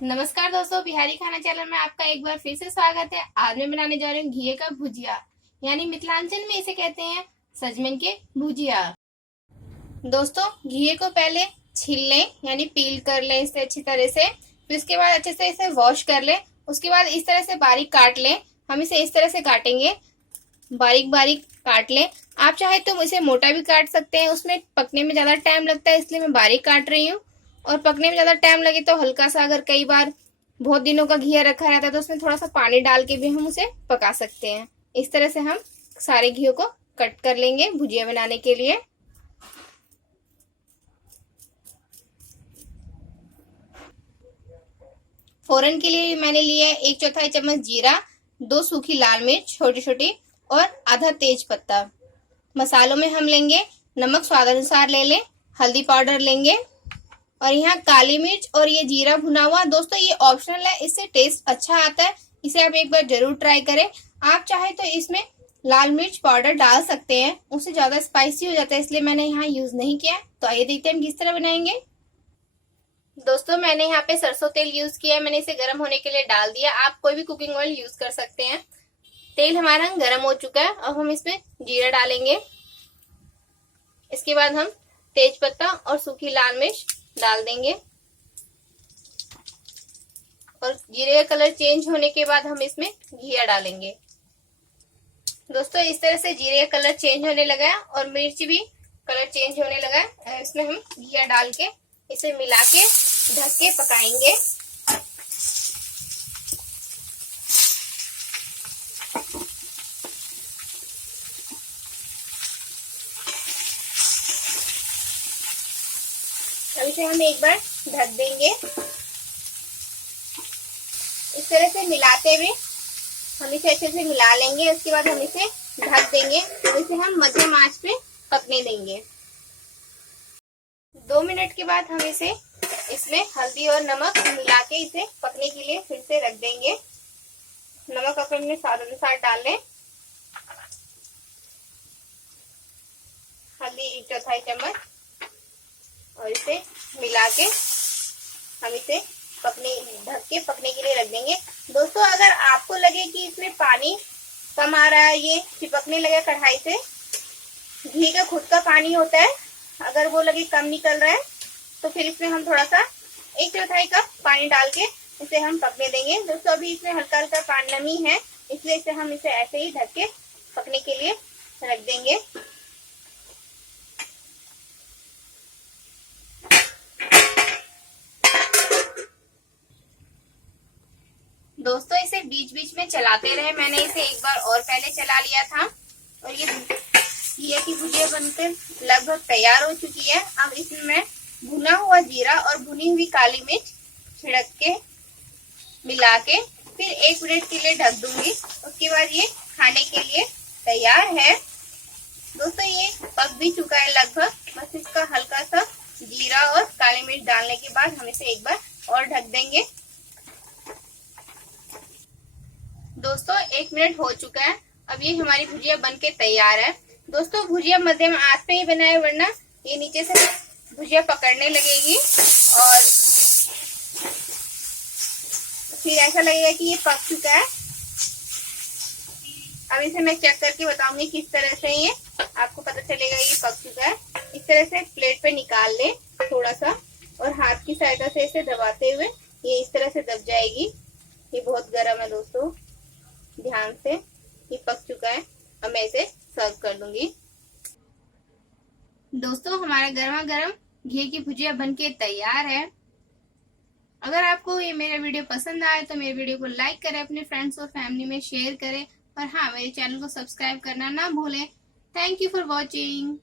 नमस्कार दोस्तों, बिहारी खाना चैनल में आपका एक बार फिर से स्वागत है। आज मैं बनाने जा रही हूँ घिये का भुजिया, यानी मिथिलांचल में इसे कहते हैं सजमन के भुजिया। दोस्तों, घिये को पहले छील लें, यानी पील कर लें इसे अच्छी तरह से। फिर उसके बाद अच्छे से इसे वॉश कर लें। उसके बाद इस तरह से बारीक काट लें। हम इसे इस तरह से काटेंगे, बारीक बारीक काट लें। आप चाहे तो इसे मोटा भी काट सकते हैं, उसमें पकने में ज्यादा टाइम लगता है, इसलिए मैं बारीक काट रही हूँ। और पकने में ज्यादा टाइम लगे तो हल्का सा, अगर कई बार बहुत दिनों का घिया रखा रहता है तो उसमें थोड़ा सा पानी डाल के भी हम उसे पका सकते हैं। इस तरह से हम सारे घियों को कट कर लेंगे भुजिया बनाने के लिए। फोरन के लिए मैंने लिया है 1/4 चम्मच जीरा, 2 सूखी लाल मिर्च छोटी छोटी और आधा तेज पत्ता। मसालों में हम लेंगे नमक स्वाद अनुसार ले लें, हल्दी पाउडर लेंगे, और यहाँ काली मिर्च और ये जीरा भुना हुआ। दोस्तों, ये ऑप्शनल है, इससे टेस्ट अच्छा आता है, इसे आप एक बार जरूर ट्राई करें। आप चाहे तो इसमें लाल मिर्च पाउडर डाल सकते हैं, उससे ज्यादा स्पाइसी हो जाता है, इसलिए मैंने यहाँ यूज नहीं किया। तो आइए देखते हैं हम किस तरह बनाएंगे। दोस्तों, मैंने यहाँ पे सरसों तेल यूज किया है, मैंने इसे गर्म होने के लिए डाल दिया। आप कोई भी कुकिंग ऑयल यूज कर सकते हैं। तेल हमारा गर्म हो चुका है, अब हम इसमें जीरा डालेंगे। इसके बाद हम तेज पत्ता और सूखी लाल मिर्च डाल देंगे, और जीरे का कलर चेंज होने के बाद हम इसमें घिया डालेंगे। दोस्तों, इस तरह से जीरे का कलर चेंज होने लगा है और मिर्च भी कलर चेंज होने लगा है। इसमें हम घिया डाल के इसे मिला के ढक के पकाएंगे। अब इसे हम एक बार ढक देंगे। इस तरह से मिलाते हुए हम इसे अच्छे से मिला लेंगे। उसके बाद हम इसे ढक देंगे और इसे हम मध्यम आंच पे पकने देंगे। 2 मिनट के बाद हम इसे इसमें हल्दी और नमक मिला के इसे पकने के लिए फिर से रख देंगे। नमक अपने स्वाद अनुसार डाल लें। हल्दी 1/4 चम्मच, और इसे मिला के हम इसे ढक के पकने के लिए रख देंगे। दोस्तों, अगर आपको लगे कि इसमें पानी कम आ रहा है, ये चिपकने लगे कढ़ाई से, घी का खुद का पानी होता है, अगर वो लगे कम निकल रहा है तो फिर इसमें हम थोड़ा सा 1/4 कप पानी डाल के इसे हम पकने देंगे। दोस्तों, अभी इसमें हल्का हल्का पानी नमी है, इसलिए इसे हम इसे ऐसे ही ढक के पकने के लिए रख देंगे। दोस्तों, इसे बीच बीच में चलाते रहे। मैंने इसे एक बार और पहले चला लिया था, और ये घिया की भुजिया बनकर लगभग तैयार हो चुकी है। अब इसमें मैं भुना हुआ जीरा और भुनी हुई काली मिर्च छिड़क के मिला के फिर 1 मिनट के लिए ढक दूंगी। उसके बाद ये खाने के लिए तैयार है। दोस्तों, ये पक भी चुका है लगभग, बस इसका हल्का सा जीरा और काली मिर्च डालने के बाद हम इसे एक बार और ढक देंगे। दोस्तों, 1 मिनट हो चुका है, अब ये हमारी भुजिया बनके तैयार है। दोस्तों, भुजिया मध्यम आंच पे ही बनाए, वरना ये नीचे से भुजिया पकड़ने लगेगी और फिर ऐसा लगेगा कि ये पक चुका है। अब इसे मैं चेक करके बताऊंगी किस तरह से ये आपको पता चलेगा ये पक चुका है। इस तरह से प्लेट पे निकाल ले थोड़ा सा, और हाथ की सहायता से इसे दबाते हुए ये इस तरह से दब जाएगी। ये बहुत गर्म है दोस्तों, ध्यान से। ये पक चुका है, अब मैं इसे सर्व कर दूंगी। दोस्तों, हमारा गर्मा गर्म घी की भुजिया बनके तैयार है। अगर आपको ये मेरा वीडियो पसंद आए तो मेरे वीडियो को लाइक करें, अपने फ्रेंड्स और फैमिली में शेयर करें, और हाँ, मेरे चैनल को सब्सक्राइब करना ना भूलें। Thank you for watching.